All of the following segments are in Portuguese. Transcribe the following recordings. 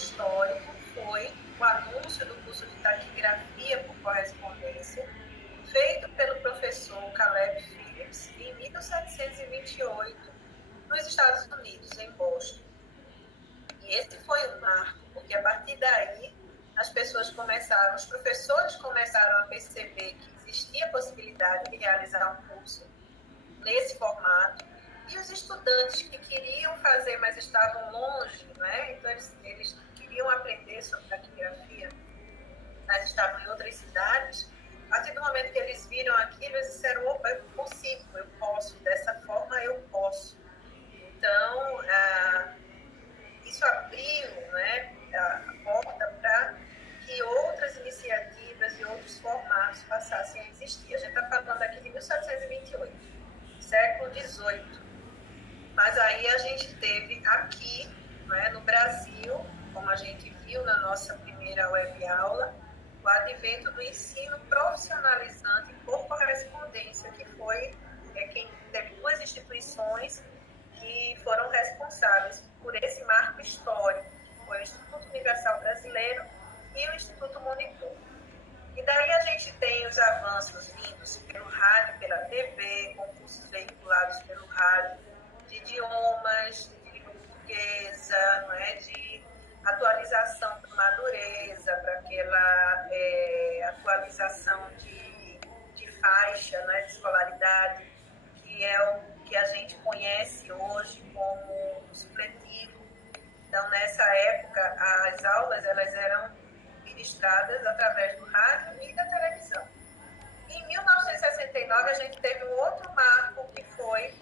histórico foi o anúncio do curso de taquigrafia por correspondência, feito pelo professor Caleb Phillips em 1728, nos Estados Unidos, em Boston. E esse foi um marco, porque a partir daí os professores começaram a perceber que existia a possibilidade de realizar um curso nesse formato, e os estudantes que queriam fazer, mas estavam longe, né? Então eles queriam aprender sobre taquigrafia, mas estavam em outras cidades. A partir do momento que eles viram aquilo, eles disseram: opa, eu consigo, eu posso, dessa forma eu posso. Então, isso abriu, né, a porta para que outras iniciativas e outros formatos passassem a existir. A gente está falando aqui de 1728, século XVIII. Mas aí a gente teve aqui, né, no Brasil, como a gente viu na nossa primeira web aula, o advento do ensino profissionalizante por correspondência, que foi quem teve duas instituições que foram responsáveis por esse marco histórico, que foi o Instituto Universal Brasileiro e o Instituto Monitor. E daí a gente tem os avanços vindos pelo rádio, pela TV, concursos veiculados pelo rádio, de idiomas, de língua portuguesa, não é? De atualização para madureza, para aquela atualização de faixa, né, de escolaridade, que é o que a gente conhece hoje como supletivo. Então, nessa época, as aulas elas eram ministradas através do rádio e da televisão. Em 1969, a gente teve um outro marco, que foi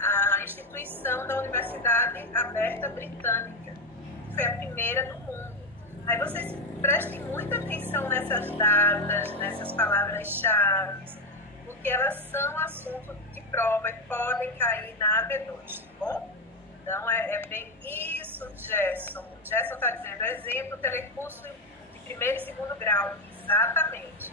a instituição da Universidade Aberta Britânica, que foi a primeira do mundo. Aí vocês prestem muita atenção nessas datas, nessas palavras-chave, porque elas são assunto de prova e podem cair na AB2, tá bom? Então, é bem isso, Gerson. O Gerson está dizendo, exemplo, telecurso de primeiro e segundo grau. Exatamente.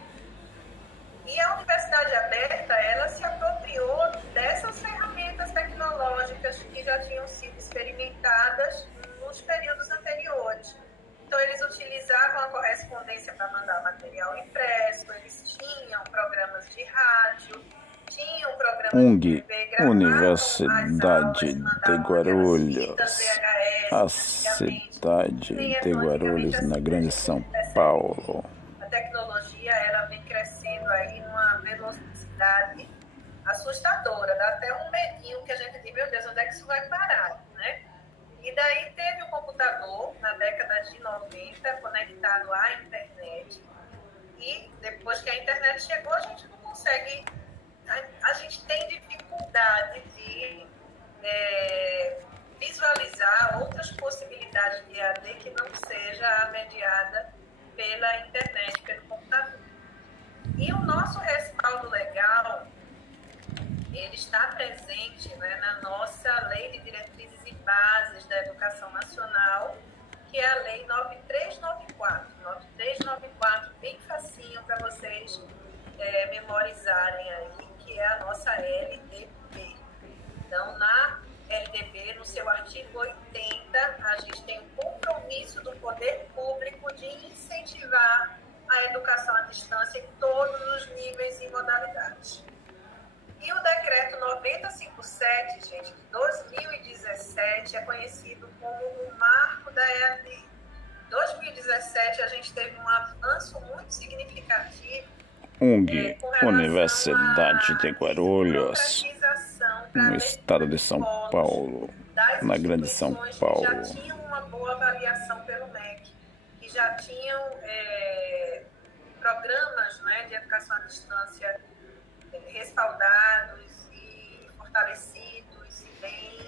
E a Universidade Aberta, ela se apropriou dessas ferramentas tecnológicas que já tinham sido experimentadas nos períodos anteriores. Então, eles utilizavam a correspondência para mandar material impresso, eles tinham programas de rádio, tinham programas de TV, Universidade de Guarulhos, a cidade de Guarulhos, na Grande São Paulo. A tecnologia, ela vem crescendo aí numa velocidade assustadora, dá até um medinho que a gente diz, meu Deus, onde é que isso vai parar, né? E daí teve o computador, na década de 90, conectado à internet, e depois que a internet chegou, a gente não consegue, a gente tem dificuldade de visualizar outras possibilidades de EAD que não seja mediada pela internet, pelo computador. E o nosso respaldo legal, ele está presente, né, na nossa Lei de Diretrizes e Bases da Educação Nacional, que é a Lei 9394. 9394, bem facinho para vocês memorizarem aí, que é a nossa LDB. Então, na LDB, no seu artigo 80, a gente tem o compromisso do poder público de incentivar a educação à distância em todos os níveis e modalidades. E o decreto 9057, gente, de 2017, é conhecido como o marco da EAD. Em 2017, a gente teve um avanço muito significativo Universidade de Guarulhos, no estado de São Paulo, na Grande São Paulo. Já tinham uma boa avaliação pelo MEC, que já tinham programas, né, de educação à distância respaldados e fortalecidos e bem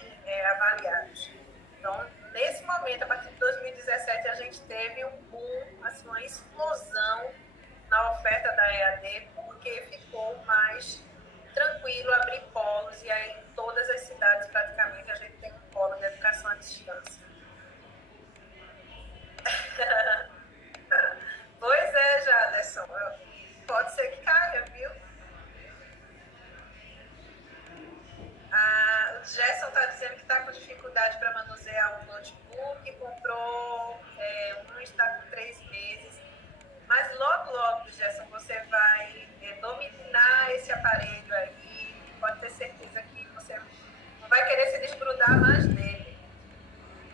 avaliados. Então, nesse momento, a partir de 2017, a gente teve um boom, assim, uma explosão na oferta da EAD, porque ficou mais tranquilo abrir polos, e aí em todas as cidades praticamente a gente tem um polo de educação à distância. Pois é, Jaderson, pode ser que caia, viu? O Gerson está dizendo que está com dificuldade para manusear um notebook, comprou esse aparelho aí, pode ter certeza que você não vai querer se desgrudar mais dele.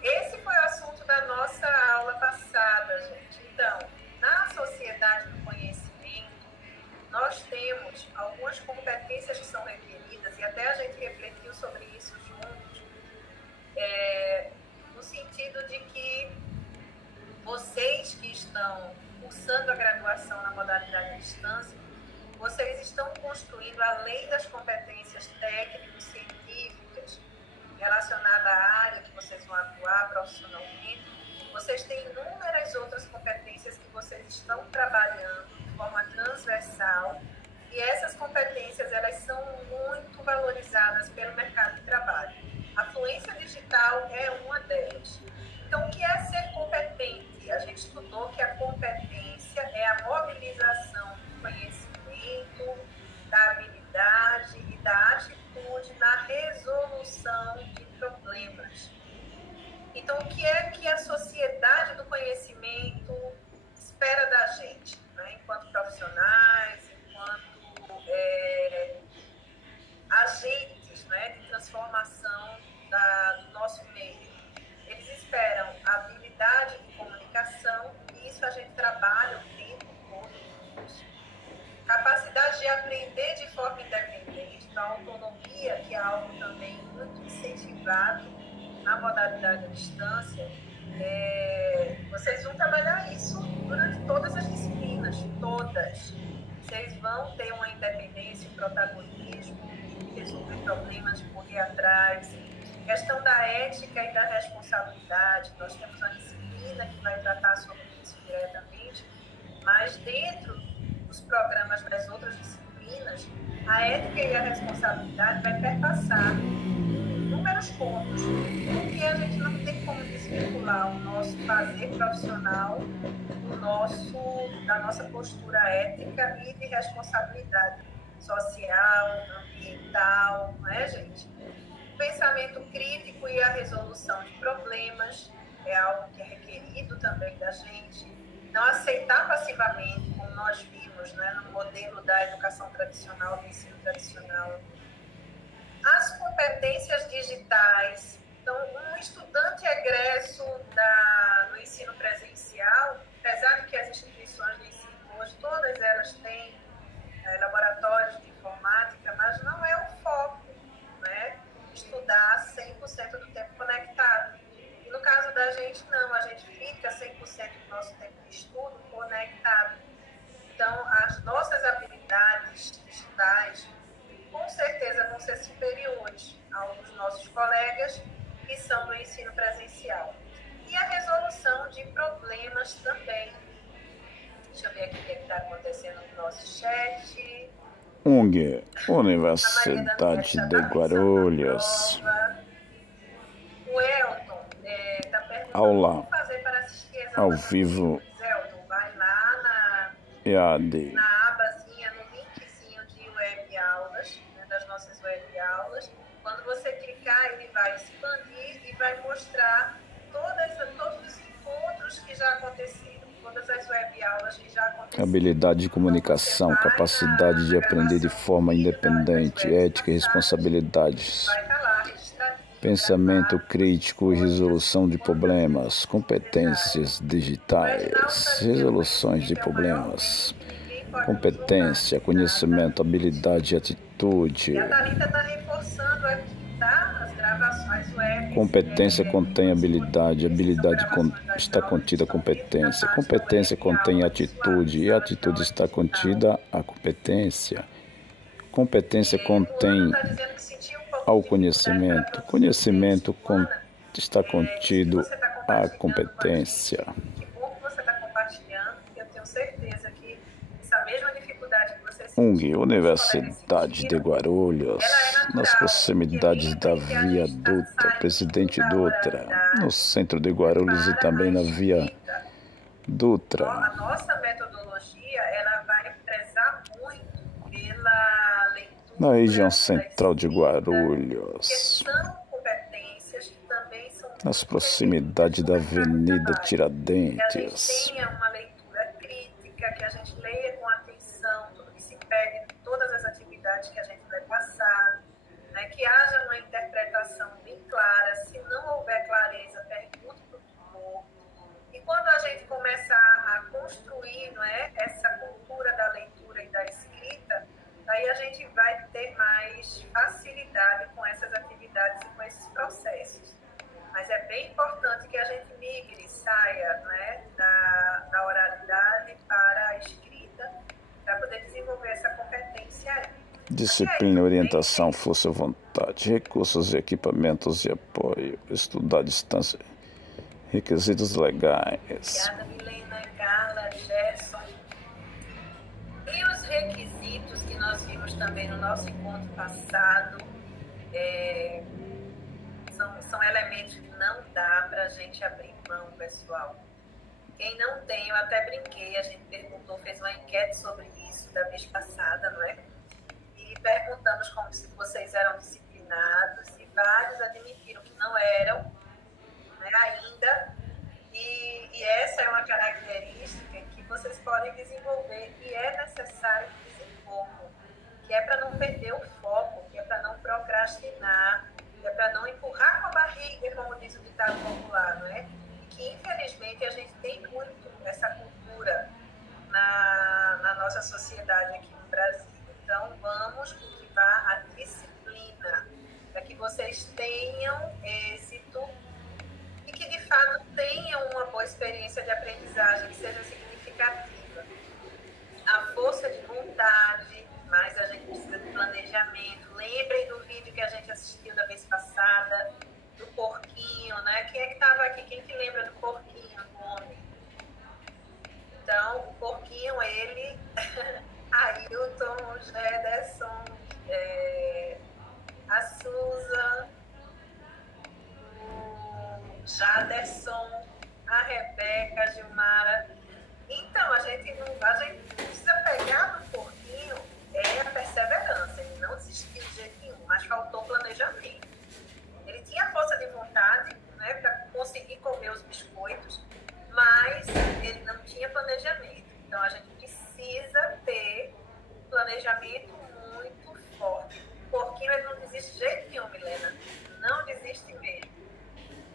Esse foi o assunto da nossa aula passada, gente. Então, na sociedade do conhecimento, nós temos algumas competências que são requeridas, e até a gente refletiu sobre isso juntos, no sentido de que vocês que estão cursando a graduação na modalidade à distância, vocês estão construindo, além das competências técnico-científicas relacionadas à área que vocês vão atuar profissionalmente, vocês têm inúmeras outras competências que vocês estão trabalhando de forma transversal, e essas competências elas são muito valorizadas pelo mercado de trabalho. A fluência digital é uma delas. Então, o que é ser competente? A gente estudou que a competência é a mobilização do conhecimento, da habilidade e da atitude na resolução de problemas. Então, o que é que a sociedade do conhecimento espera da gente, né? Enquanto profissionais, enquanto agentes, né, de transformação do nosso meio. Eles esperam habilidade de comunicação, e isso a gente trabalha o tempo todo. Capacidade de aprender de forma independente, então a autonomia, que é algo também muito incentivado na modalidade à distância. Vocês vão trabalhar isso durante todas as disciplinas, todas. Vocês vão ter uma independência, um protagonismo, resolver problemas, correr atrás. Questão da ética e da responsabilidade, nós temos uma disciplina que vai tratar sobre isso diretamente, mas dentro dos programas das outras disciplinas, a ética e a responsabilidade vai perpassar inúmeros pontos, porque a gente não tem como desvincular o nosso fazer profissional da nossa postura ética e de responsabilidade social, ambiental, não é, gente? O pensamento crítico e a resolução de problemas é algo que é requerido também da gente. Não aceitar passivamente, como nós vimos, né, no modelo da educação tradicional, do ensino tradicional. As competências digitais. Então, um estudante egresso do ensino presencial, apesar de que as instituições de ensino hoje, todas elas têm laboratórios de informática, mas não é o foco, né? Estudar 100% do tempo conectado. E no caso da gente, não, a gente fica 100% do nosso tempo de estudo conectado. Então, as nossas habilidades digitais, com certeza, vão ser superiores aos dos nossos colegas que são do ensino presencial. E a resolução de problemas também. Deixa eu ver aqui o que está acontecendo no nosso chat. UNG, Universidade de Guarulhos. O Elton está perguntando aula como fazer para assistir as ao aulas vivo. Elton, vai lá EAD. na abazinha, no linkzinho de web aulas, né, das nossas web aulas. Quando você clicar, ele vai expandir e vai mostrar todos os encontros que já aconteceram, todas as web aulas que já aconteceram. Habilidade de comunicação, capacidade de aprender de forma independente, ética e responsabilidades. Vai estar lá, registradinho. Pensamento crítico e resolução de problemas, competências digitais, resoluções de problemas, competência, conhecimento, habilidade e atitude. E a Thalita está reforçando aqui, tá? As gravações web. Competência contém habilidade, habilidade está contida a competência, competência contém atitude e a atitude está contida a competência. Competência contém ao conhecimento, conhecimento está contido a competência. Que bom que você está compartilhando, porque eu tenho certeza que essa mesma dificuldade que você UNG, Universidade de Guarulhos, nas proximidades da Via Dutra, Presidente Dutra, no centro de Guarulhos e também na Via Dutra. A nossa metodologia, ela vai prezar muito pela leitura. Na região central de Guarulhos, São competências que também são nas proximidades da Avenida que a Tiradentes. gente tenha uma leitura crítica, que a gente leia com atenção tudo que se pede, todas as atividades atividades que a gente vai passar, né, que haja uma interpretação bem clara. Se não houver clareza, pergunte para o tutor. E quando a gente começar a construir, não é, essa cultura da leitura e da escrita, daí a gente vai ter mais facilidade com essas atividades e com esses processos. Mas é bem importante que a gente migre, saia, né, da oralidade para a escrita, para poder desenvolver essa competência aí. Disciplina, orientação, força, vontade, recursos e equipamentos de apoio, estudar à distância, requisitos legais. Obrigada, Milena, Carla, Gerson. E os requisitos que nós vimos também no nosso encontro passado, são elementos que não dá para a gente abrir mão, pessoal. Quem não tem, eu até brinquei, a gente perguntou, fez uma enquete sobre isso da vez passada, não é? E perguntamos como se vocês eram disciplinados, e vários admitiram que não eram, né, ainda. E essa é uma característica que vocês podem desenvolver e é necessário que desenvolvam, que é para não perder o foco, que é para não procrastinar, que é para não empurrar com a barriga, como diz o ditado popular, não é? Que infelizmente a gente tem muito essa cultura na nossa sociedade aqui no Brasil. Então vamos cultivar a disciplina para que vocês tenham êxito e que de fato tenham uma boa experiência de aprendizagem que seja significativa. A força de vontade, mas a gente precisa de planejamento. Lembrem do vídeo que a gente assistiu da vez passada, do porquinho, né? Quem é que estava aqui? Quem que lembra do porquinho, do homem? Então, o porquinho, ele, Ailton, o Gederson, a Susan, o Jaderson, a Rebeca, a Gilmara. Então, a gente precisa pegar no porquinho a perseverança. Ele não desistiu de jeito nenhum, mas faltou planejamento. Ele tinha força de vontade, né, para conseguir comer os biscoitos, mas ele não tinha planejamento. Então, a gente precisa ter planejamento muito forte. O porquinho, ele não desiste de jeito nenhum, Milena. Não desiste mesmo.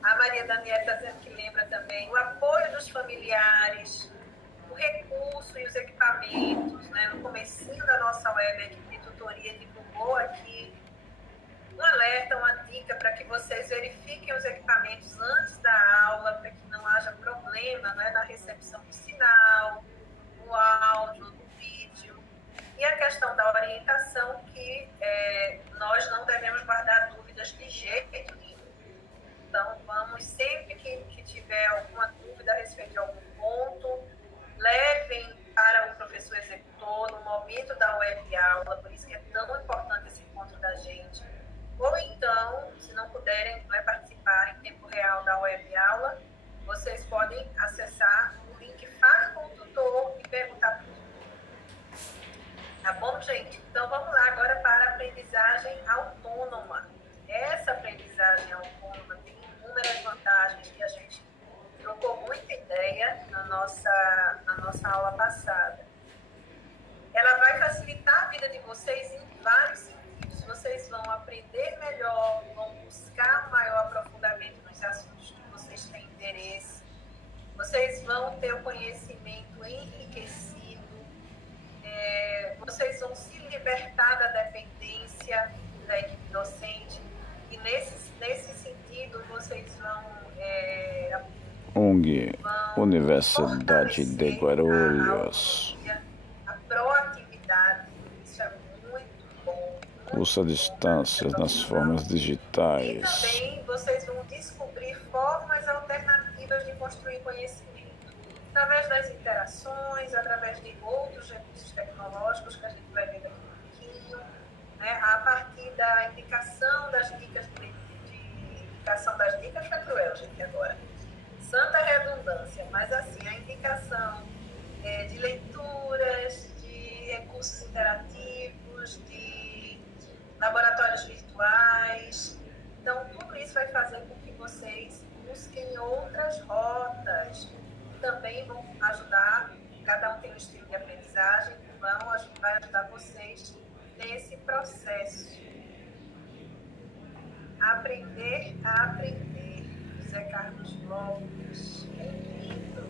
A Maria Daniela está dizendo que lembra também o apoio dos familiares, o recurso e os equipamentos, né? No comecinho da nossa web, a equipe de tutoria divulgou aqui um alerta, uma dica para que vocês verifiquem os equipamentos antes da aula, para que não haja problema, né, na recepção do sinal, do áudio, do vídeo. E a questão da orientação, que nós não devemos guardar dúvidas de jeito nenhum. Então, vamos, sempre que tiver alguma dúvida a respeito de algum ponto, levem para o professor executor no momento da web aula, por isso que é tão importante esse encontro da gente. Ou então, se não puderem participar em tempo real da web aula, vocês podem acessar o link Fale com o Tutor e perguntar para o tutor. Tá bom, gente? Então, vamos lá agora para a aprendizagem autônoma. Essa aprendizagem autônoma tem inúmeras vantagens que a gente trocou muita ideia na nossa aula passada. Ela vai facilitar a vida de vocês em vários sentidos. Vocês vão aprender melhor, vão buscar maior aprofundamento nos assuntos que vocês têm interesse. Vocês vão ter o conhecimento enriquecido. Vocês vão se libertar da dependência da equipe docente. E nesse sentido, vocês vão Universidade de Guarulhos. A proatividade, isso é muito bom. Curso à distância nas formas digitais. E também vocês vão descobrir formas alternativas de construir conhecimento. Através das interações, através de outros recursos tecnológicos que a gente vai ver daqui a pouquinho, né? A partir da indicação das dicas indicação das dicas foi cruel, gente, agora. Santa redundância, mas assim, a indicação de leituras, de recursos interativos, de laboratórios virtuais. Então, tudo isso vai fazer com que vocês busquem outras rotas. Também vão ajudar, cada um tem um estilo de aprendizagem, vai ajudar vocês nesse processo. Aprender a aprender. José Carlos Lopes, bem-vindo.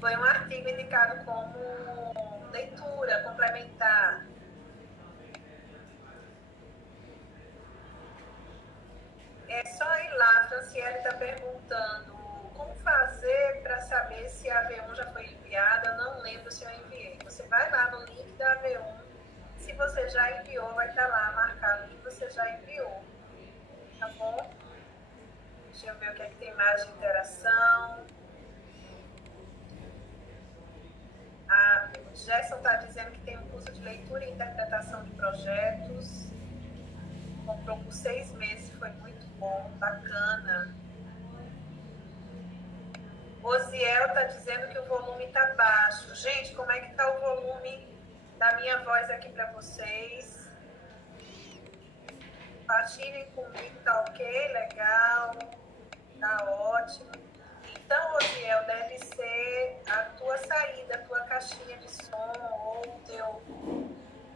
Foi um artigo indicado como leitura complementar. É só ir lá, a Franciele está perguntando como fazer para saber se a AV1 já foi enviada. Eu não lembro se eu enviei. Você vai lá no link da AV1. Se você já enviou, vai estar lá marcado que você já enviou. Tá bom? Deixa eu ver o que é que tem mais de interação. A Gerson está dizendo que tem um curso de leitura e interpretação de projetos. Comprou por 6 meses, foi muito bom, bacana. Osiel está dizendo que o volume está baixo. Gente, como é que está o volume da minha voz aqui para vocês? Compartilhem comigo, tá ok? Legal, tá ótimo. Então, Osiel, deve ser a tua saída, a tua caixinha de som ou o teu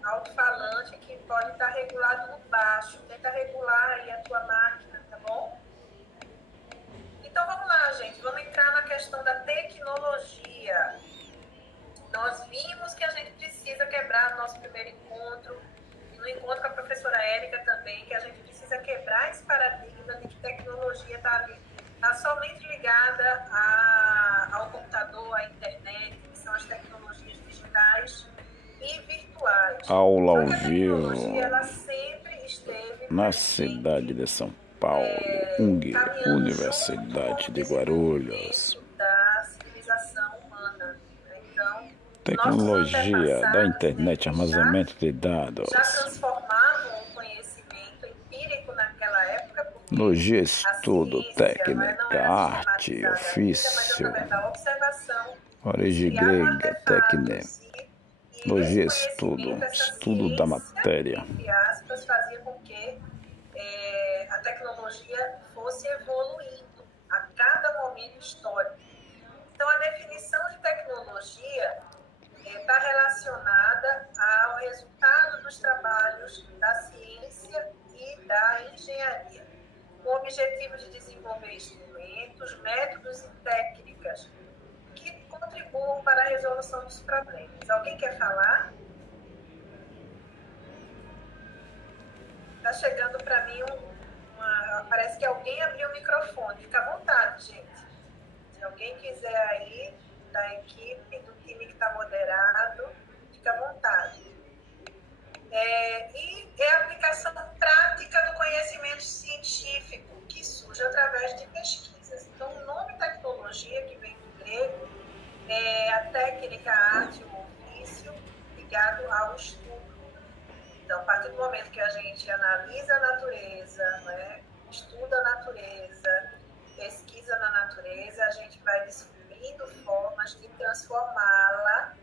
alto-falante que pode estar regulado no baixo. Tenta regular aí a tua máquina, tá bom? Então, vamos lá, gente. Vamos entrar na questão da tecnologia. Nós vimos que a gente precisa quebrar nosso primeiro encontro, e no encontro com a professora Érica também, que a gente precisa quebrar esse paradigma de que tecnologia está somente ligada ao computador, à internet, que são as tecnologias digitais e virtuais. Aula ao vivo ela sempre esteve na cidade de São Paulo, UNG, Universidade de Guarulhos. Da civilização humana. Então, tecnologia da internet, armazenamento de dados. Já transformavam o conhecimento empírico naquela época. Tecnologia, estudo, técnica, arte, ofício. Origem grega, técnica. Tecnologia, estudo da matéria. Entre aspas, fazia com que a tecnologia fosse evoluindo a cada momento histórico. Então, a definição de tecnologia está relacionada ao resultado dos trabalhos da ciência e da engenharia, com o objetivo de desenvolver instrumentos, métodos e técnicas que contribuam para a resolução dos problemas. Alguém quer falar? Está chegando para mim parece que alguém abriu o microfone. Fica à vontade, gente. Se alguém quiser aí, da equipe, do time que está moderado, fica à vontade. E é a aplicação prática do conhecimento científico, que surge através de pesquisas. Então, o nome tecnologia, que vem do grego, é a técnica, a arte, o ofício, ligado ao estudo. Então, a partir do momento que a gente analisa a natureza, né, estuda a natureza, pesquisa na natureza, a gente vai descobrindo formas de transformá-la,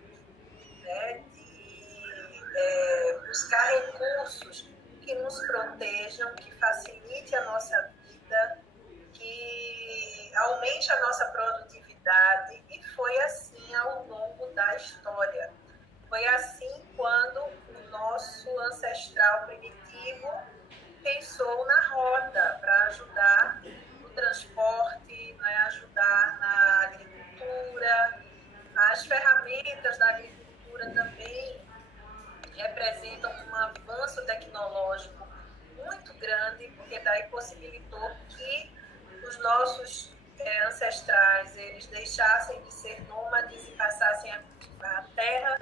né, de buscar recursos que nos protejam, que facilite a nossa vida, que aumente a nossa produtividade, e foi assim ao longo da história. Foi assim quando o nosso ancestral primitivo pensou na roda para ajudar no transporte, né, ajudar na agricultura. As ferramentas da agricultura também representam um avanço tecnológico muito grande, porque daí possibilitou que os nossos ancestrais eles deixassem de ser nômades e passassem a cultivar a terra,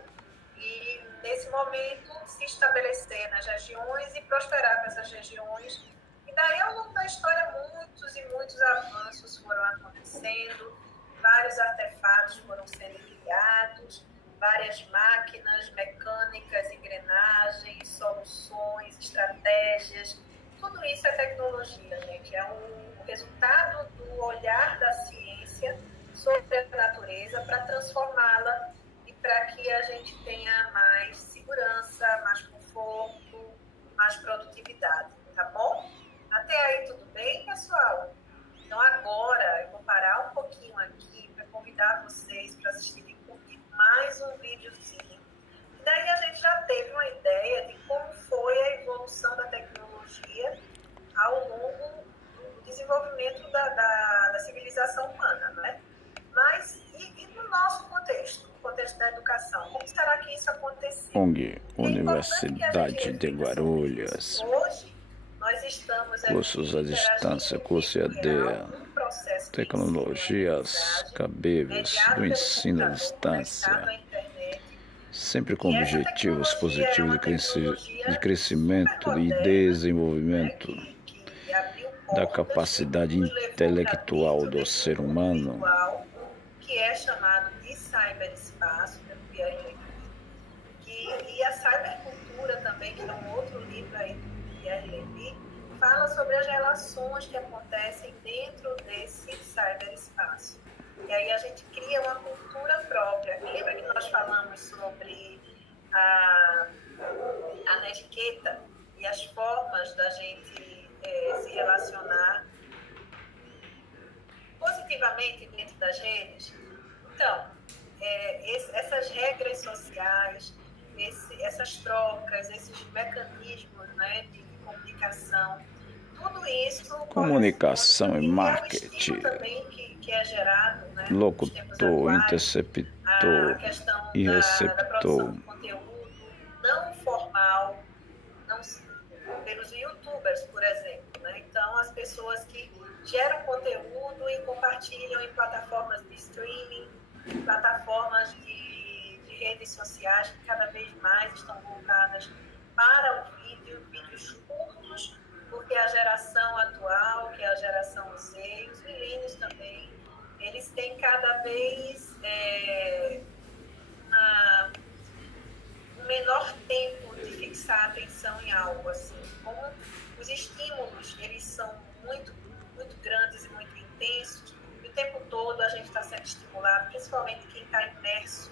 e nesse momento se estabelecer nas regiões e prosperar para essas regiões. E daí, ao longo da história, muitos e muitos avanços foram acontecendo, vários artefatos foram sendo criados, várias máquinas mecânicas, engrenagens, soluções, estratégias. Tudo isso é tecnologia, gente. É o resultado do olhar da ciência sobre a natureza para transformá-la e para que a gente tenha mais segurança, mais conforto, mais produtividade, tá bom? Até aí tudo bem, pessoal? Então agora eu vou parar um pouquinho aqui para convidar vocês para assistirem comigo mais um videozinho aí a gente já teve uma ideia de como foi a evolução da tecnologia ao longo do desenvolvimento da civilização humana, né? Mas e no nosso contexto, no contexto da educação, como será que isso aconteceu? ONG, Universidade de Guarulhos. Hoje, nós estamos cursos à distância, curso EAD, tecnologias cabíveis do ensino à distância, sempre com objetivos positivos de crescimento e desenvolvimento da capacidade intelectual do ser humano, que é chamado de cyberespaço, pelo Pierre Levy, e a cybercultura também, que é um outro livro aí do Pierre Levy, fala sobre as relações que acontecem dentro desse cyberespaço. E aí a gente cria uma cultura própria. Lembra que nós falamos sobre a netiqueta e as formas da gente se relacionar positivamente dentro das redes? Então, essas regras sociais, essas trocas, esses mecanismos, né, de comunicação, tudo isso... Comunicação e marketing. Também que é gerado, né, locutor, interceptor e receptor. Da produção de conteúdo não formal, pelos youtubers, por exemplo, né? Então, as pessoas que geram conteúdo e compartilham em plataformas de streaming, plataformas de redes sociais que cada vez mais estão voltadas para o vídeo, vídeos curtos, porque a geração atual, que é a geração Z, e os milênios também, eles têm cada vez um menor tempo de fixar a atenção em algo, assim. Como os estímulos, eles são muito, muito grandes e muito intensos, e o tempo todo a gente está sendo estimulado, principalmente quem está imerso,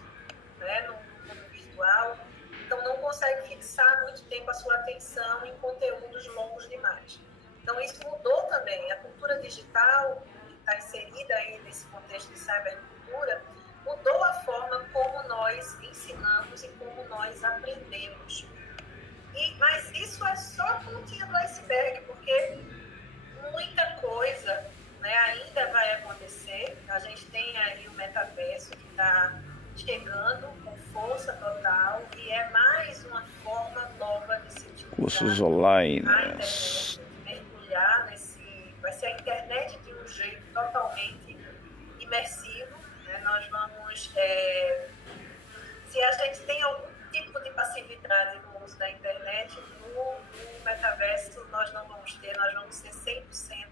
né, no mundo virtual, então não consegue fixar muito tempo a sua atenção em conteúdos longos demais. Então isso mudou também. A cultura digital, que está inserida aí nesse contexto de cybercultura, mudou a forma como nós ensinamos e como nós aprendemos. Mas isso é só a pontinha do iceberg, porque muita coisa, né, ainda vai acontecer. A gente tem aí o metaverso que está chegando com força total e é mais uma forma nova de se utilizar cursos online, a internet, de mergulhar vai ser a internet de um jeito totalmente imersivo, né? Nós vamos, se a gente tem algum tipo de passividade no uso da internet, no metaverso nós não vamos ter, nós vamos ser 100%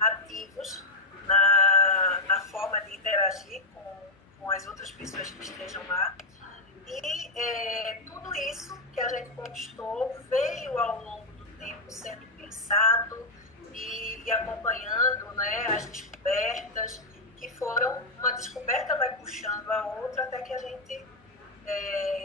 ativos na forma de interagir com as outras pessoas que estejam lá. E tudo isso que a gente conquistou veio ao longo do tempo sendo pensado e acompanhando, né, as descobertas, que foram, uma descoberta vai puxando a outra até que a gente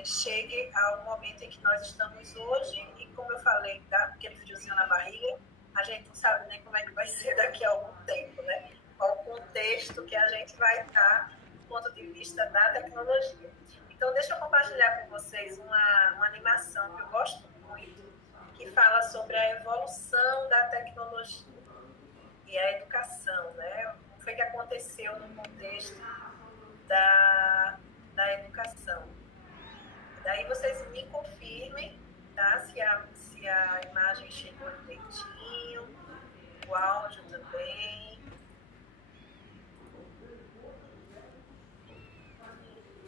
chegue ao momento em que nós estamos hoje. E como eu falei, dá aquele friozinho na barriga, a gente não sabe nem como é que vai ser daqui a algum tempo, né? Qual o contexto que a gente vai estar do ponto de vista da tecnologia. Então, deixa eu compartilhar com vocês uma animação que eu gosto muito, que fala sobre a evolução da tecnologia e a educação, né? O que foi que aconteceu no contexto da educação. Daí vocês me confirmem, tá? Se a imagem chegou direitinho, o áudio também.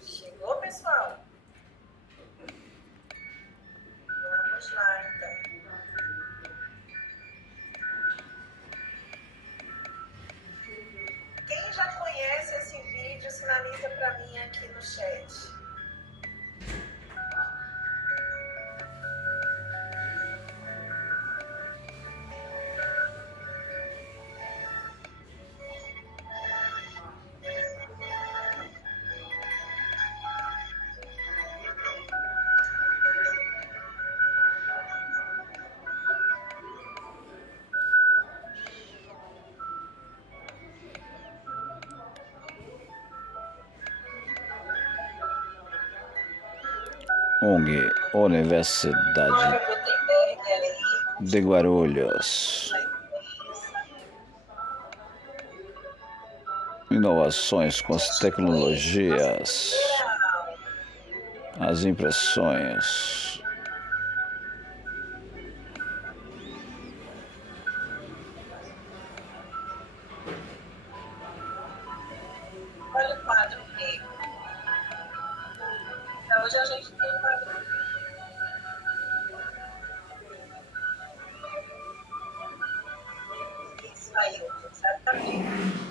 Chegou, pessoal? Vamos lá, então. Quem já conhece esse vídeo, sinaliza para mim aqui no chat. ONG Universidade de Guarulhos. Inovações com as tecnologias, as impressões. Olha o quadro negro. Então, hoje a gente tem um quadro negro. Isso aí, exatamente.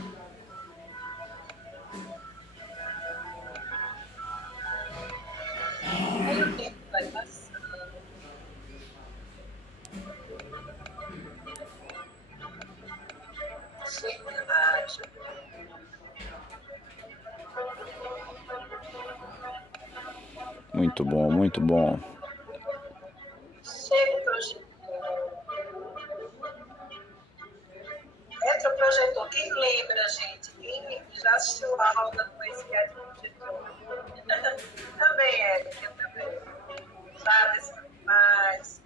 Aí o tempo vai passando. Chega o rádio. Muito bom, muito bom. Chega o projetor. Retroprojetor. Quem lembra, gente? Quem já assistiu a aula com esse retroprojetor? Também é, eu também. Várias mais.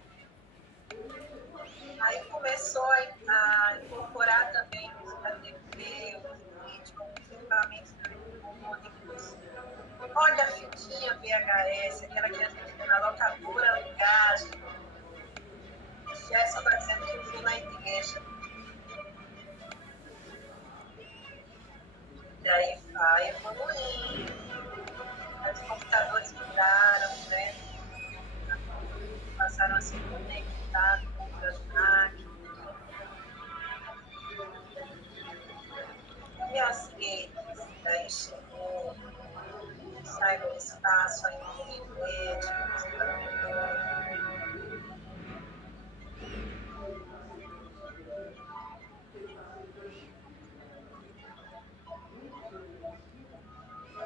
Aí começou a incorporar também a TV, os vídeos, os equipamentos eletrônicos. Olha a fitinha VHS, aquela que a gente tem na locadora, ligagem. Gerson está dizendo que viu na igreja. E aí vai evoluindo. Os computadores mudaram, né? Passaram a se conectar com outras máquinas. E as redes, daí chegou, saiu no espaço, a internet,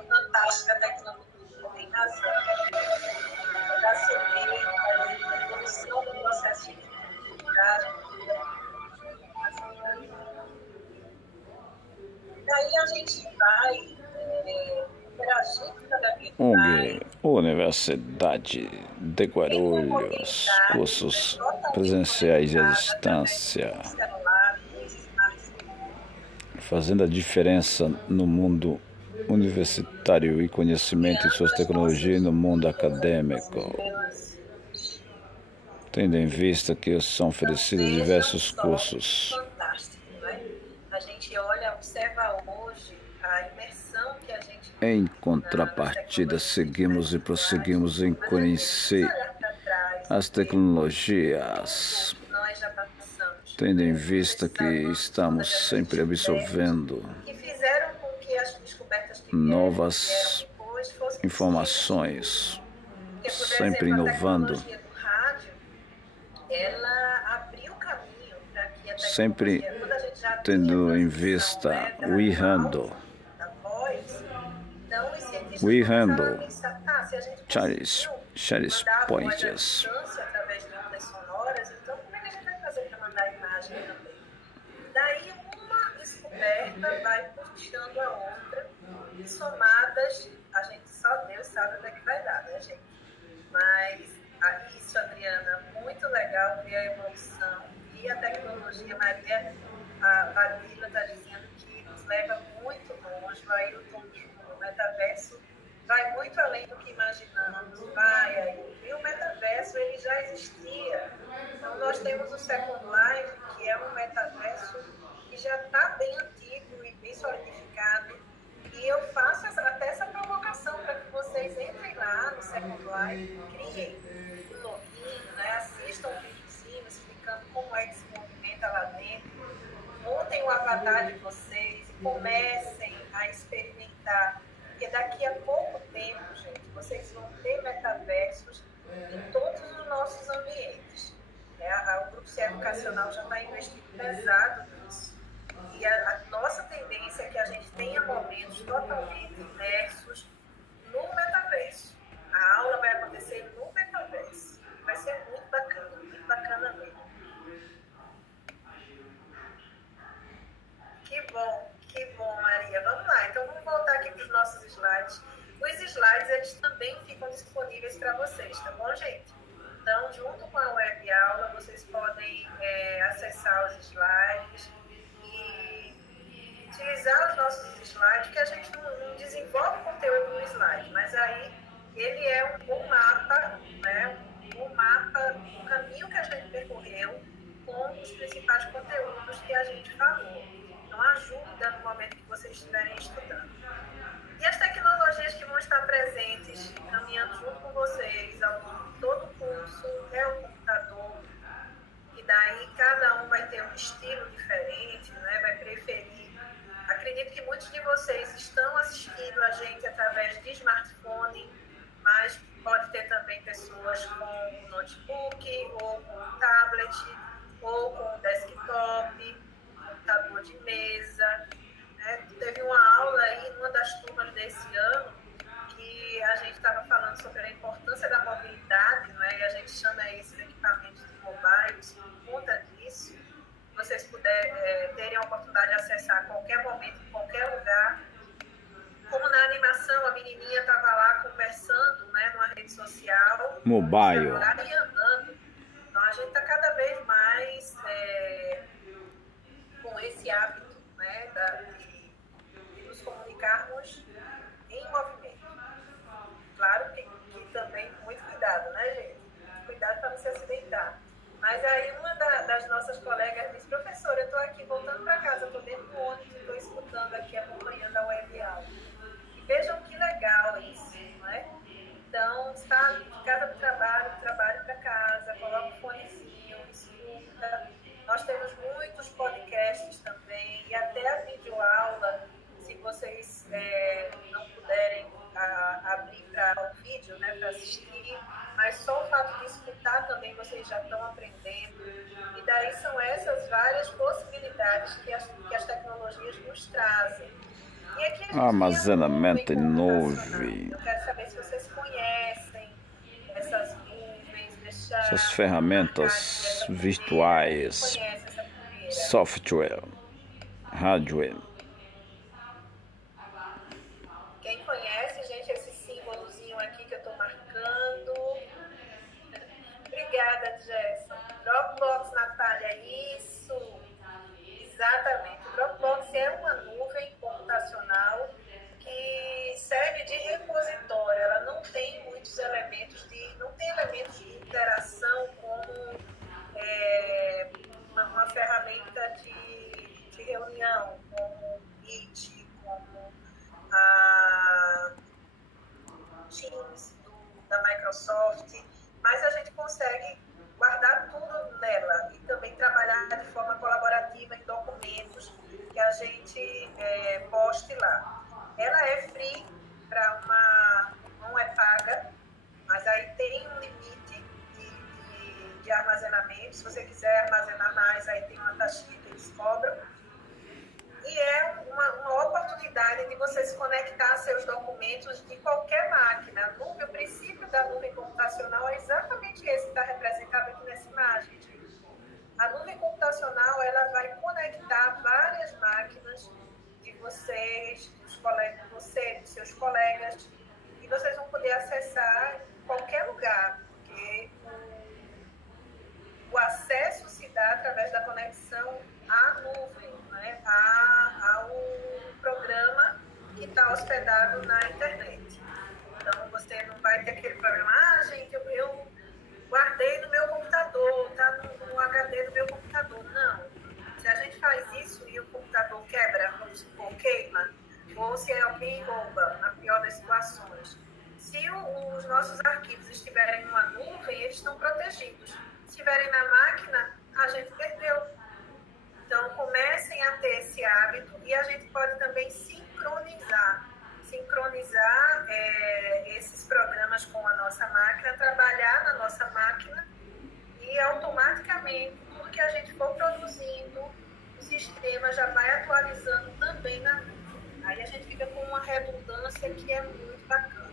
fantástica tecnologia, tem razão. Eu já citei a evolução do processo de criatividade. Daí a gente vai interagindo cada vez mais. ONG Universidade de Guarulhos. Cursos presenciais e à distância. Fazendo a diferença no mundo universitário e conhecimento e suas tecnologias no mundo acadêmico. Tendo em vista que são oferecidos diversos cursos. Fantástico, né? A gente olha, observa hoje a imersão que a gente Em contrapartida, seguimos e prosseguimos em conhecer as tecnologias, tendo em vista que estamos sempre absorvendo novas informações, sempre inovando, sempre tendo em vista We Handle, Charles Pointers. Daí uma descoberta vai puxando a outra e somadas, a gente só Deus sabe onde é que vai dar, né, gente? Mas isso, Adriana, muito legal ver a evolução e a tecnologia. Maria, a Vadila está dizendo que nos leva muito longe, o Ailton, o metaverso vai muito além do que imaginamos, vai aí. E o metaverso, ele já existia. Então, nós temos o Second Life, que é um metaverso que já está bem antigo e bem solidificado. E eu faço até essa provocação para que vocês entrem lá no Second Life, criem o login, né? Assistam um videozinho explicando como é que se movimenta lá dentro. Montem o avatar de vocês e comecem a experimentar. Porque daqui a pouco tempo, gente, vocês vão ter metaversos em todos os nossos ambientes. O Grupo C Educacional já está investindo pesado nisso. E a nossa tendência é que a gente tenha momentos totalmente imersos no metaverso. A aula vai acontecer no metaverso. Vai ser muito bacana mesmo. Que bom, Maria. Vamos lá, então vamos voltar aqui para os nossos slides. Os slides, eles também ficam disponíveis para vocês, tá bom, gente? Então, junto com a web aula, vocês podem acessar os slides e utilizar os nossos slides, que a gente não desenvolve conteúdo no slide, mas aí ele é um mapa, né? Um mapa, o caminho que a gente percorreu com os principais conteúdos que a gente falou. Então, ajuda no momento que vocês estiverem estudando. E as tecnologias que vão estar presentes, caminhando junto com vocês ao longo de todo o curso, é o computador, e daí cada um vai ter um estilo diferente, né? Vai preferir. Acredito que muitos de vocês estão assistindo a gente através de smartphone, mas pode ter também pessoas com notebook, ou com tablet, ou com desktop, computador de mesa. Teve uma aula aí, numa das turmas desse ano, que a gente estava falando sobre a importância da mobilidade, né? E a gente chama esses equipamentos de mobiles por conta disso. Se vocês puderem terem a oportunidade de acessar a qualquer momento, em qualquer lugar. Como na animação, a menininha estava lá conversando, né, numa rede social. Mobile. E andando. Então, a gente está cada vez mais com esse hábito, né, de nos comunicarmos em movimento. Claro que também com muito cuidado, né, gente? Cuidado para não se acidentar. Mas aí uma das nossas colegas disse: professora, eu estou aqui voltando para casa, estou dentro do ônibus e estou escutando aqui, acompanhando a web aula. E vejam que legal isso, não é? Então, está de casa para o trabalho para casa, coloca o fonezinho, escuta. Nós temos muitos podcasts também, e até a videoaula, se vocês não puderem abrir para o vídeo, né, para assistir, mas só o fato de escutar também vocês já estão aprendendo. E daí são essas várias possibilidades que as tecnologias nos trazem. E aqui a gente armazenamento em nuvem. Eu quero saber se vocês conhecem essas nuvens, essas ferramentas virtuais, software, hardware. Quem conhece, gente, esse símbolozinho aqui que eu estou marcando. Obrigada, Gerson. Dropbox, Natália, isso. Exatamente. O Dropbox é uma nuvem computacional que serve de repositório. Ela não tem muitos elementos de interação como uma ferramenta de reunião, como o Meet, como a Teams da Microsoft, mas a gente consegue guardar tudo nela e também trabalhar de forma colaborativa em documentos que a gente poste lá. Ela é free, não é paga, mas aí tem um limite de armazenamento. Se você quiser armazenar mais, aí tem uma taxinha que eles cobram. E é uma oportunidade de você se conectar a seus documentos de qualquer máquina. O princípio da nuvem computacional é exatamente esse que está representado aqui nessa imagem. A nuvem computacional, ela vai conectar várias máquinas de vocês, dos seus colegas, e vocês vão poder acessar em qualquer lugar, porque o acesso se dá através da conexão à nuvem, né? Ao programa que está hospedado na internet. Então, você não vai ter aquele problema: gente, eu guardei no meu computador, está no HD do meu computador. Não. Se a gente faz isso e o computador quebra, vamos supor, queima, ou se alguém rouba, na pior das situações, se os nossos arquivos estiverem numa nuvem, eles estão protegidos. Se estiverem na máquina, a gente perdeu. Então, comecem a ter esse hábito, e a gente pode também sincronizar esses programas com a nossa máquina, trabalhar na nossa máquina, e automaticamente tudo que a gente for produzindo, o sistema já vai atualizando também na nuvem. Aí a gente fica com uma redundância que é muito bacana.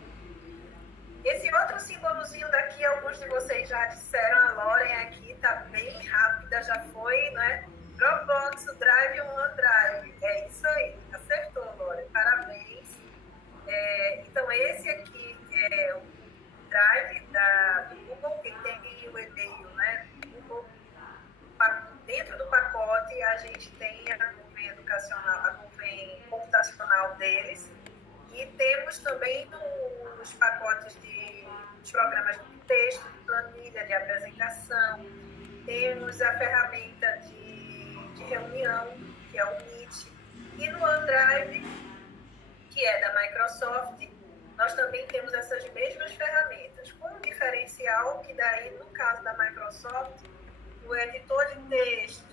Esse outro símbolozinho daqui, alguns de vocês já disseram, a Lauren aqui está bem rápida, já foi, né? Dropbox, o Drive e o OneDrive. É isso aí, acertou, Lauren, parabéns. Então, esse aqui Temos também nos pacotes dos programas de texto, de planilha, de apresentação, temos a ferramenta de reunião, que é o Meet, e no OneDrive, que é da Microsoft, nós também temos essas mesmas ferramentas, com um diferencial que daí, no caso da Microsoft, o editor de texto,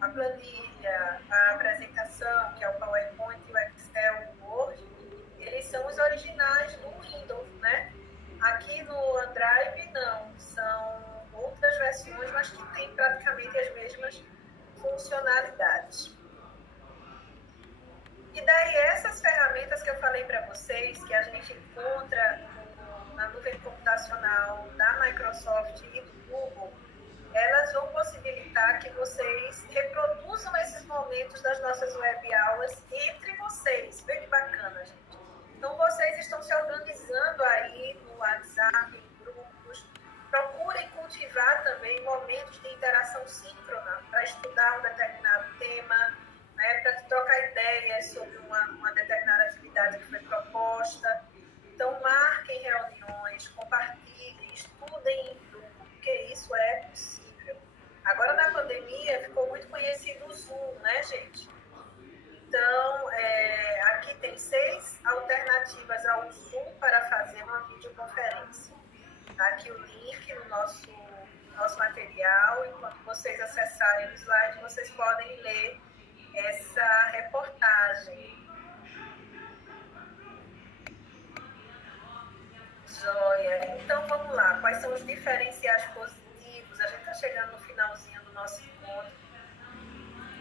a planilha, a apresentação, que é o PowerPoint, o Excel, o Word, eles são os originais do Windows, né? Aqui no OneDrive, não, são outras versões, mas que têm praticamente as mesmas funcionalidades. E daí essas ferramentas que eu falei para vocês, que a gente encontra na nuvem computacional da Microsoft e do Google, elas vão possibilitar que vocês reproduzam esses momentos das nossas web aulas entre vocês. Vê que bacana, gente. Então, vocês estão se organizando aí no WhatsApp, em grupos. Procurem cultivar também momentos de interação síncrona para estudar um determinado tema, né, para trocar ideias sobre uma determinada atividade que foi proposta. Então, marquem reuniões, compartilhem, estudem em grupo, porque isso é possível. Agora, na pandemia, ficou muito conhecido o Zoom, né, gente? Então, aqui tem 6 alternativas ao Zoom para fazer uma videoconferência. Tá aqui o link no nosso material, e quando vocês acessarem o slide, vocês podem ler essa reportagem. Joia. Então, vamos lá. Quais são os diferenciais positivos? A gente está chegando no finalzinho do nosso encontro.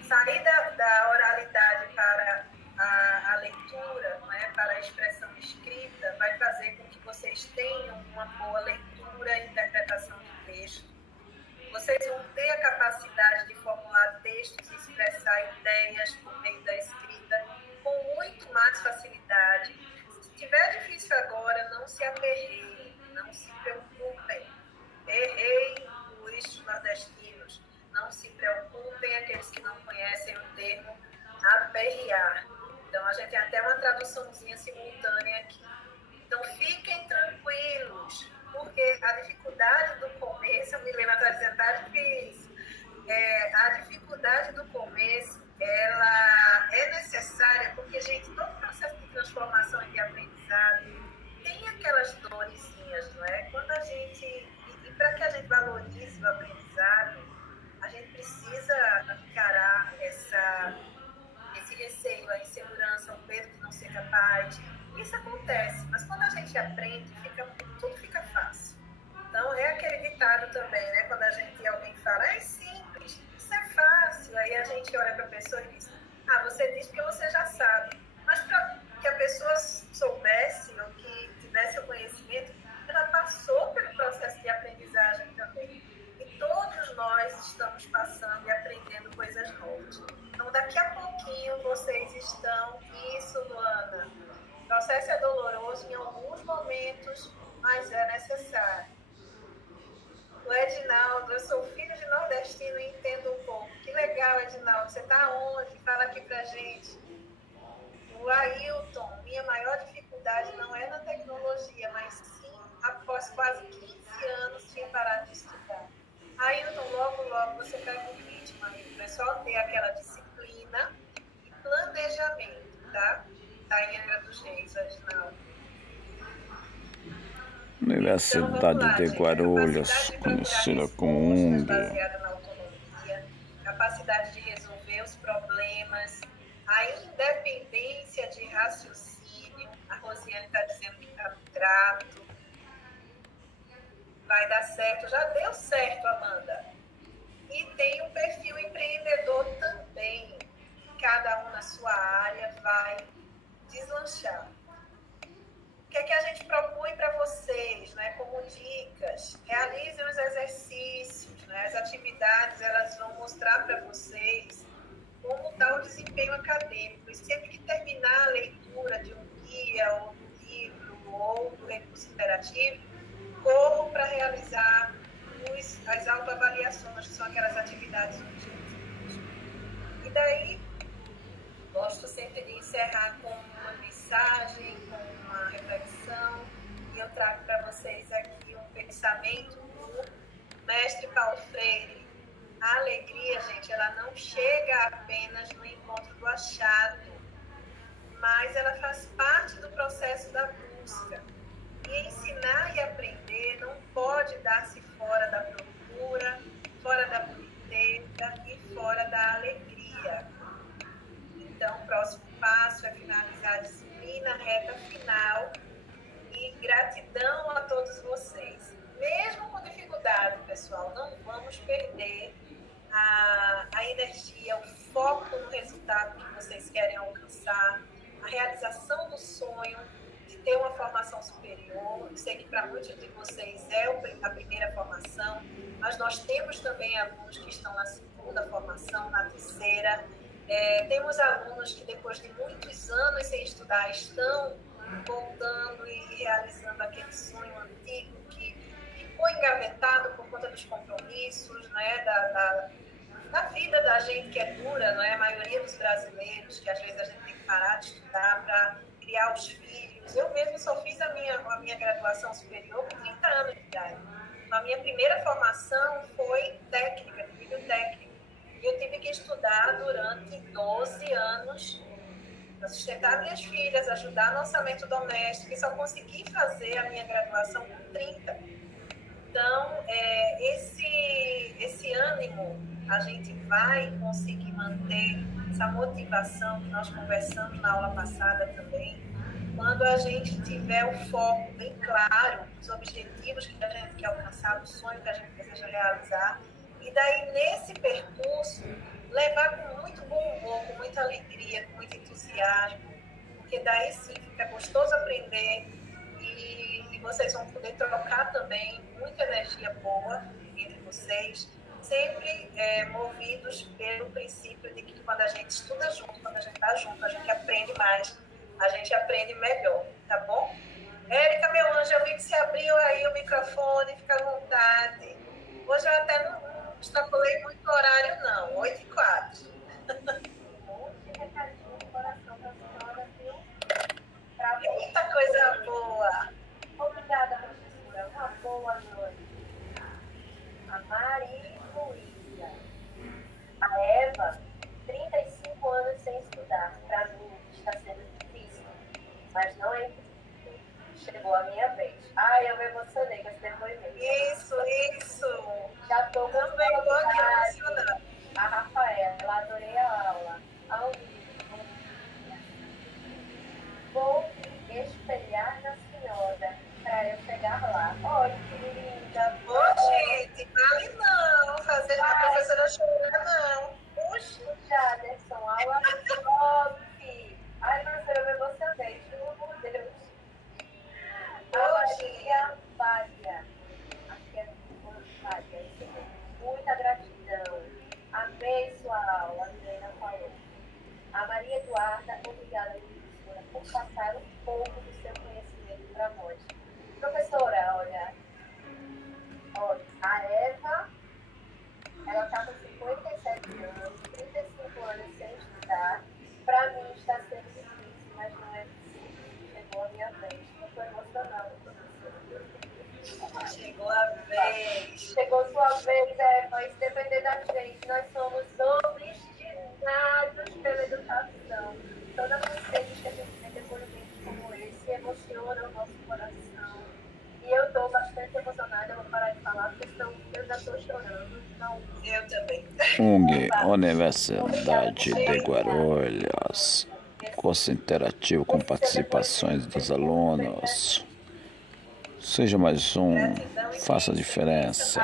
Sair da oralidade para a leitura, né, para a expressão escrita, vai fazer com que vocês tenham uma boa leitura e interpretação de texto. Vocês vão ter a capacidade de formular textos e expressar ideias por meio da escrita com muito mais facilidade. Se tiver difícil agora, não se aperreiem, não se preocupem. Errei os nordestinos. Não se preocupem, aqueles que não conhecem o termo aperrear. Então, a gente tem até uma traduçãozinha simultânea aqui. Então, fiquem tranquilos, porque a dificuldade do começo, a Milena está dizendo, tá difícil. A dificuldade do começo, ela é necessária, porque, gente, todo processo de transformação e de aprendizado tem aquelas dorezinhas, não é? Quando a gente, e para que a gente valorize o aprendizado, a gente precisa encarar esse receio, a insegurança, o medo de não ser capaz. Isso acontece, mas quando a gente aprende, tudo fica fácil. Então, é aquele ditado também, né? Quando alguém fala, é simples, isso é fácil. Aí a gente olha para a pessoa e diz, você diz porque você já sabe. Mas para que a pessoa soubesse ou que tivesse o conhecimento, ela passou pelo processo de aprendizagem também. E todos nós estamos passando e aprendendo coisas novas. Então, daqui a pouquinho, vocês estão... Isso, Luana. O processo é doloroso em alguns momentos, mas é necessário. O Edinaldo, eu sou filho de nordestino e entendo um pouco. Que legal, Edinaldo. Você está onde? Fala aqui pra gente. O Ailton, minha maior dificuldade não é na tecnologia, mas sim, após quase 15 anos, tinha parado de estudar. Ailton, logo você pega o ritmo, amigo. É só ter aquela disciplina e planejamento, tá? Tá em Angra dos Reis, Edinaldo. Universidade de Guarulhos, conhecida como UNG. Baseada na autonomia, capacidade de resolver os problemas, a independência de raciocínio. A Rosiane está dizendo que está no trato. Vai dar certo. Já deu certo, Amanda. E tem um perfil empreendedor também. Cada um na sua área vai deslanchar. O que é que a gente propõe para vocês, né, como dicas? Realizem os exercícios, né? As atividades, elas vão mostrar para vocês como está o desempenho acadêmico. E sempre que terminar a leitura de um guia, ou do livro, ou do recurso interativo, corram para realizar as autoavaliações, que são aquelas atividades objetivas. E daí, gosto sempre de encerrar com uma mensagem, com uma reflexão, e eu trago para vocês aqui um pensamento do mestre Paulo Freire. A alegria, gente, ela não chega apenas no encontro do achado, mas ela faz parte do processo da busca. E ensinar e aprender não pode dar-se fora da procura, fora da politeza e fora da alegria. Então, o próximo passo é finalizar a disciplina, reta final, e gratidão a todos vocês. Mesmo com dificuldade, pessoal, não vamos perder a energia, o foco no resultado que vocês querem alcançar, a realização do sonho de ter uma formação superior. Eu sei que para muitos de vocês é a primeira formação, mas nós temos também alunos que estão na segunda formação, na terceira. Temos alunos que depois de muitos anos sem estudar estão voltando e realizando aquele sonho antigo que ficou engavetado por conta dos compromissos, né, da vida da gente, que é dura, não é? A maioria dos brasileiros, que às vezes a gente tem que parar de estudar para criar os filhos. Eu mesmo só fiz a minha graduação superior com 30 anos de idade. A minha primeira formação foi técnica, de nível técnico. E eu tive que estudar durante 12 anos para sustentar minhas filhas, ajudar no orçamento doméstico, e só consegui fazer a minha graduação com 30. Então, esse ânimo, a gente vai conseguir manter essa motivação que nós conversamos na aula passada também, quando a gente tiver o foco bem claro, os objetivos que a gente quer alcançar, o sonho que a gente deseja realizar, e daí, nesse percurso, levar com muito bom humor, com muita alegria, com muito entusiasmo, porque daí sim fica gostoso aprender, e vocês vão poder trocar também muita energia boa entre vocês, sempre movidos pelo princípio de que quando a gente estuda junto, quando a gente está junto, a gente aprende mais, a gente aprende melhor, tá bom? Érica, meu anjo, eu vi que você abriu aí o microfone, fica à vontade. Hoje eu até não extrapolei muito horário, não. 8h04. Muito recadinho no coração da senhora, viu? Muita coisa boa. Obrigada, professora. Uma boa noite. A Mari Luísa. A Eva, 35 anos sem estudar. Para mim, está sendo difícil. Mas não é impossível. Chegou a minha vez. Ai, eu me emocionei com esse depoimento. Isso. Já estou também emocionada. A Rafaela, adorei a aula. Ao vivo. Vou me espelhar na senhora para eu chegar lá. Olha, que linda. Ô, gente, vale não fazer a professora chorar, não. Puxa. Jaderson, aula top. Ai, professora, eu me emocionei. Pelo amor de Deus. Maria Vária. Acho que é Vária. Muita gratidão. Amei sua aula, a Milena falou. A Maria Eduarda, obrigada, professora, por passar um pouco do seu conhecimento para nós. Professora, olha, a Eva, ela está com 57 anos, 35 anos sem estudar. Para mim está sendo difícil, mas não é possível. Chegou a minha vez. Eu estou emocionada, professora. Chegou a vez. Chegou sua vez, Eva. Se depender da gente, nós somos obstinados pela educação. Toda vez que a gente tem depoimentos como esse, emociona o nosso coração. E eu estou bastante emocionada. Eu vou parar de falar, porque senão eu já estou chorando. Então, eu também. UNG, Universidade de Guarulhos. Curso interativo com participações dos alunos. Seja mais um, faça a diferença.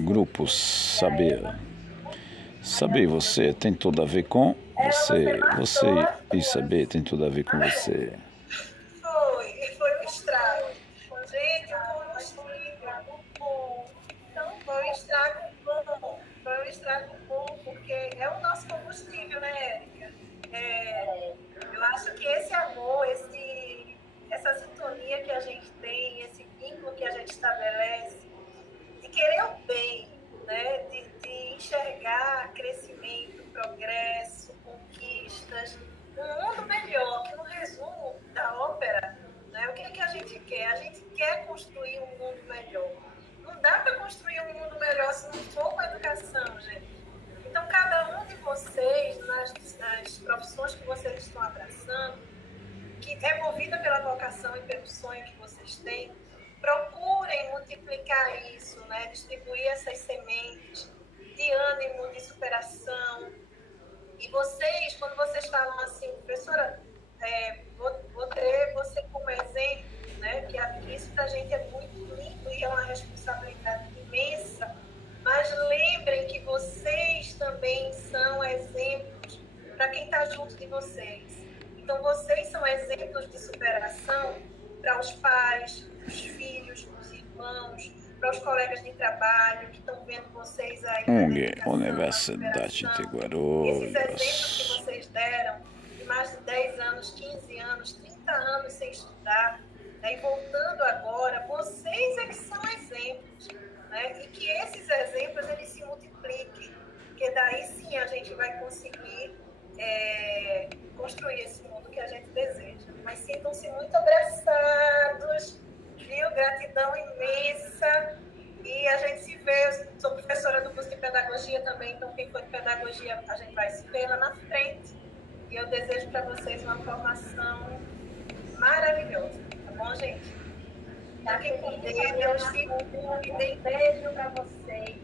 Grupo Saber. Saber você tem tudo a ver com você. Você e saber tem tudo a ver com você. Foi um estrago. Gente, o combustível bom. Então, foi um estrago bom. Foi um estrago bom, porque é o nosso combustível, né, Érica? Eu acho que esse amor, essa sintonia que a gente tem, esse vínculo que a gente estabelece, de querer o bem, né? de enxergar crescimento, progresso, conquistas, um mundo melhor, que no resumo da ópera, né, o que é que a gente quer? A gente quer construir um mundo melhor. Não dá para construir um mundo melhor se não for com a educação, gente. Então, cada um de vocês, nas profissões que vocês estão abraçando, que é movida pela vocação e pelo sonho que vocês têm, procurem multiplicar isso, né? Distribuir essas sementes de ânimo, de superação. E vocês, quando vocês falam assim, professora, vou ter você como exemplo, né? Que isso para a gente é muito lindo e é uma responsabilidade imensa. Mas lembrem que vocês também são exemplos para quem está junto de vocês. Então, vocês são exemplos de superação para os pais, os filhos, os irmãos, para os colegas de trabalho que estão vendo vocês aí. Universidade de Guarulhos. Esses exemplos que vocês deram, de mais de 10 anos, 15 anos, 30 anos sem estudar, né, e voltando agora, vocês é que são exemplos. Né? E que esses exemplos eles se multipliquem, porque daí sim a gente vai conseguir construir esse mundo que a gente deseja. Mas sintam-se muito abraçados, viu? Gratidão imensa. E a gente se vê, eu sou professora do curso de pedagogia também, então quem for de pedagogia a gente vai se ver lá na frente. E eu desejo para vocês uma formação maravilhosa, tá bom, gente? Fiquem com Deus, fiquem bem. Um beijo para vocês.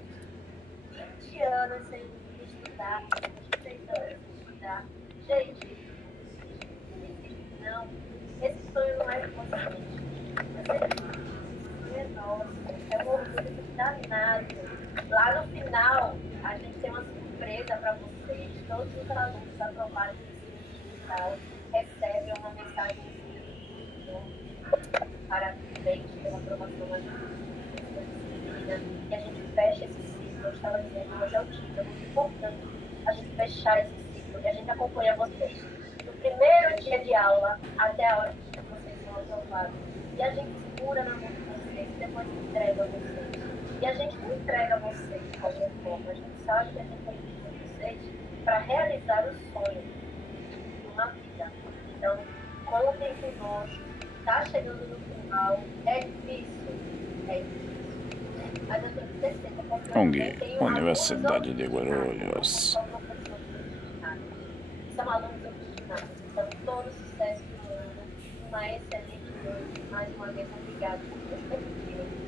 20 anos sem estudar, 26 anos sem estudar. Gente, não, esse sonho não é de vocês. Esse sonho é nosso. É um orgulho danado. Lá no final, a gente tem uma surpresa para vocês. Todos os alunos aprovados nesse digital recebem uma mensagem parabéns pela aprovação da disciplina. E a gente fecha esse ciclo. Eu estava dizendo, hoje é o título, é muito importante a gente fechar esse ciclo e a gente acompanha vocês do primeiro dia de aula até a hora que vocês são aprovados. E a gente segura na mão de vocês e depois entrega a vocês. E a gente não entrega a vocês de qualquer forma. A gente sabe que a gente vai com vocês para realizar o sonho de uma vida. Então, contem conosco. Está chegando no final, é difícil, mas eu tenho certeza que Universidade de Guarulhos. São alunos obstinados, então todo sucesso do mundo, uma excelente noite, mais uma vez obrigado por nos permitirem